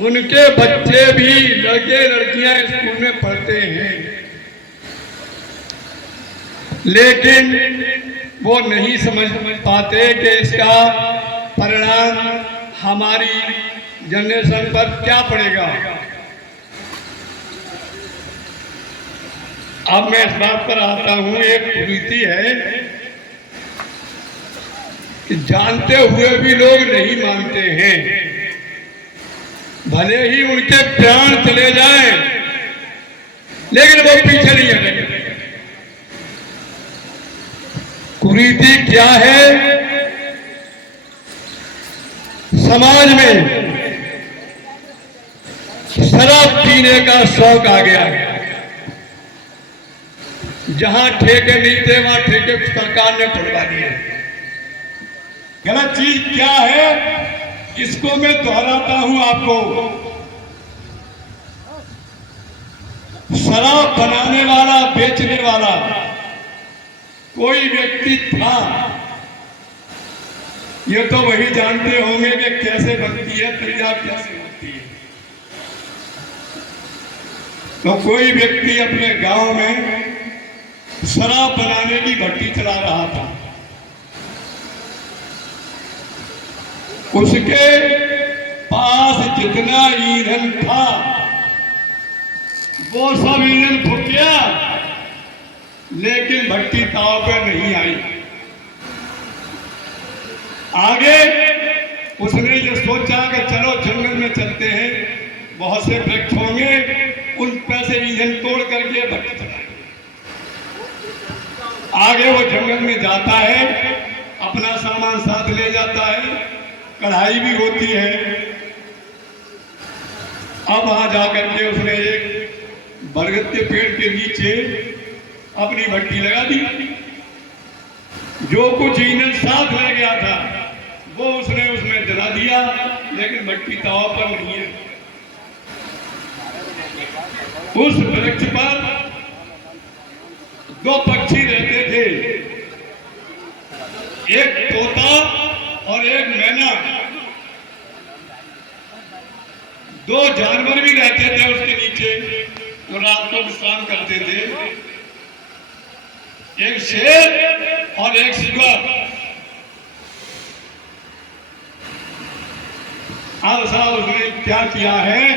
उनके बच्चे भी लड़के लड़कियां स्कूल में पढ़ते हैं, लेकिन वो नहीं समझ पाते कि इसका परिणाम हमारी जनरेशन पर क्या पड़ेगा। अब मैं इस बात पर आता हूं, एक कुरीति है कि जानते हुए भी लोग नहीं मानते हैं, भले ही उनके प्राण चले जाएं, लेकिन वो पीछे नहीं हटेंगे। कुरीति क्या है? समाज में शराब पीने का शौक आ गया है। जहां ठेके नहीं थे वहां ठेके सरकार ने खुलवा दिए। गलत चीज क्या है, इसको मैं दोहराता हूं आपको। शराब बनाने वाला, बेचने वाला कोई व्यक्ति था, ये तो वही जानते होंगे कि कैसे बनती है, तैयार कैसे होती है। तो कोई व्यक्ति अपने गांव में शराब बनाने की भट्टी चला रहा था। उसके पास जितना ईंधन था वो सब ईंधन फूक गया, लेकिन भट्टी ताव पे नहीं आई। आगे उसने ये सोचा कि चलो जंगल में चलते हैं, बहुत से वृक्ष होंगे, उन पर से ईंधन तोड़ करके भट्टी चलाएंगे। आगे वो जंगल में जाता है, अपना सामान साथ ले जाता है, कढ़ाई भी होती है। अब वहां जाकर के उसने एक बरगद के पेड़ के नीचे अपनी भट्टी लगा दी। जो कुछ ईंधन साथ ले गया था वो उसने उसमें जला दिया, लेकिन भट्टी तावा पर नहीं है। उस वृक्ष पर दो पक्षी रहते थे, एक तोता और एक मैना। दो जानवर भी रहते थे उसके नीचे, जो रात को विश्राम करते थे, एक शेर और एक सुअर। अब साहब उसने क्या किया है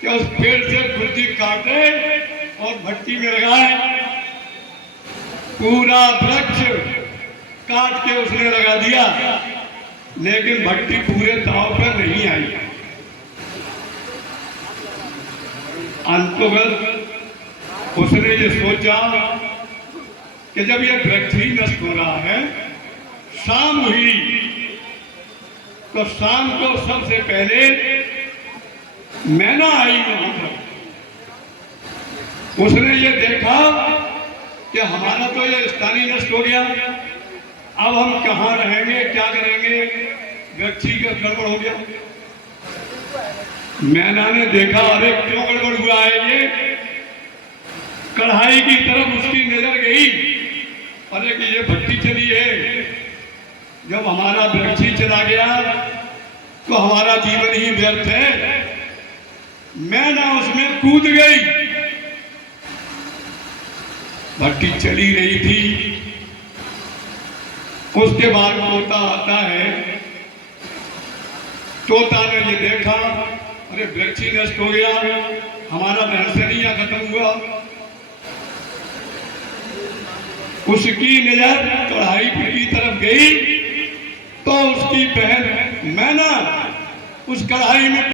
कि उस पेड़ से गुर्जी काटे और भट्टी में लगाए। पूरा वृक्ष काट के उसने लगा दिया, लेकिन भट्टी पूरे दांव पर नहीं आई। अंततः उसने ये सोचा कि जब ये वृक्ष ही नष्ट हो रहा है, शाम हुई तो शाम को सबसे पहले मैना आई वहां पर। उसने ये देखा कि हमारा तो ये स्थान ही नष्ट हो गया, अब हम कहाँ रहेंगे, क्या करेंगे, वृक्ष ही का गड़बड़ हो गया। मैना ने देखा, अरे क्यों गड़बड़ हुआ है ये? कढ़ाई की तरफ उसकी नजर गई, अरे कि ये भट्टी चली है, जब हमारा वृक्ष ही चला गया तो हमारा जीवन ही व्यर्थ है। मैना उसमें कूद गई। भट्टी चली रही थी। उसके बाद तोता आता है। तोता ने ये देखा, अरे वृक्ष ही नष्ट हो गया, हमारा रहस्यनिया खत्म हुआ। उसकी नजर कढ़ाई की तरफ गई तो उसकी बहन मैना उस कढ़ाई में